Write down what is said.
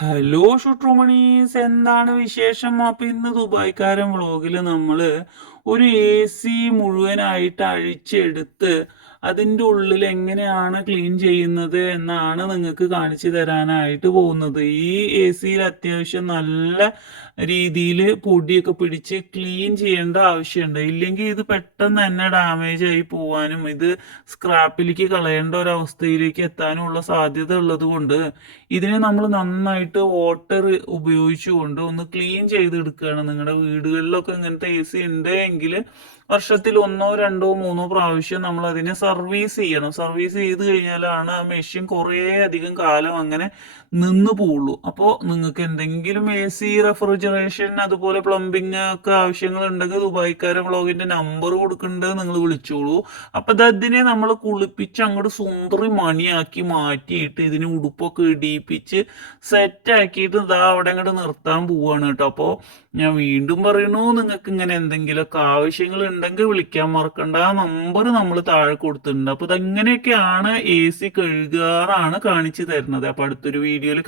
Hello ഷുട്രുമണീസ്, എന്താണ് വിശേഷം? അപ്പൊ ഇന്ന് ദുബായ്ക്കാരൻ വ്ളോഗില് നമ്മള് ഒരു AC മുഴുവനായിട്ട് അഴിച്ചെടുത്ത് അതിൻ്റെ ഉള്ളിൽ എങ്ങനെയാണ് ക്ലീൻ ചെയ്യുന്നത് എന്നാണ് നിങ്ങൾക്ക് കാണിച്ചു തരാനായിട്ട് പോകുന്നത്. ഈ AC-യിൽ അത്യാവശ്യം നല്ല രീതിയിൽ പൊടിയൊക്കെ പിടിച്ച് ക്ലീൻ ചെയ്യേണ്ട ആവശ്യമുണ്ട്. ഇല്ലെങ്കിൽ ഇത് പെട്ടെന്ന് തന്നെ ഡാമേജ് ആയി പോവാനും ഇത് സ്ക്രാപ്പിലേക്ക് കളയേണ്ട ഒരു അവസ്ഥയിലേക്ക് എത്താനുള്ള സാധ്യത ഉള്ളത് കൊണ്ട് ഇതിനെ നമ്മൾ നന്നായിട്ട് വാട്ടർ ഉപയോഗിച്ചുകൊണ്ട് ഒന്ന് ക്ലീൻ ചെയ്തെടുക്കുകയാണ്. നിങ്ങളുടെ വീടുകളിലൊക്കെ ഇങ്ങനത്തെ AC ഉണ്ട് എങ്കിൽ വർഷത്തിൽ ഒന്നോ രണ്ടോ മൂന്നോ പ്രാവശ്യം നമ്മൾ അതിനെ സർവീസ് ചെയ്യണം. സർവീസ് ചെയ്ത് കഴിഞ്ഞാലാണ് ആ മെഷീൻ കുറേ അധികം കാലം അങ്ങനെ നിന്ന് പോവുള്ളൂ. അപ്പോൾ നിങ്ങൾക്ക് എന്തെങ്കിലും AC, റെഫ്രിജറേഷൻ, അതുപോലെ പ്ലംബിങ് ഒക്കെ ആവശ്യങ്ങൾ ഉണ്ടെങ്കിൽ ദുബായ്ക്കാരൻ വ്ളോഗിന്റെ നമ്പർ കൊടുക്കുന്നുണ്ട്, നിങ്ങൾ വിളിച്ചോളൂ. അപ്പൊ അതിനെ നമ്മൾ കുളിപ്പിച്ച് അങ്ങോട്ട് സുന്ദരി മണിയാക്കി മാറ്റിയിട്ട് ഇതിന് ഉടുപ്പൊക്കെ ഇടിയിപ്പിച്ച് സെറ്റ് ആക്കിയിട്ട് ഇതാ അവിടെ അങ്ങോട്ട് നിർത്താൻ പോവാണ് കേട്ടോ. അപ്പോൾ ഞാൻ വീണ്ടും പറയണു, നിങ്ങൾക്ക് ഇങ്ങനെ എന്തെങ്കിലുമൊക്കെ ആവശ്യങ്ങൾ ഉണ്ടെങ്കിൽ വിളിക്കാൻ മറക്കണ്ട. ആ നമ്പർ നമ്മൾ താഴെ കൊടുത്തിട്ടുണ്ട്. അപ്പൊ ഇതെങ്ങനെയൊക്കെയാണ് AC കഴുകാറാണ് കാണിച്ചു തരുന്നത്. അപ്പൊ അടുത്തൊരു വീഡിയോയിൽ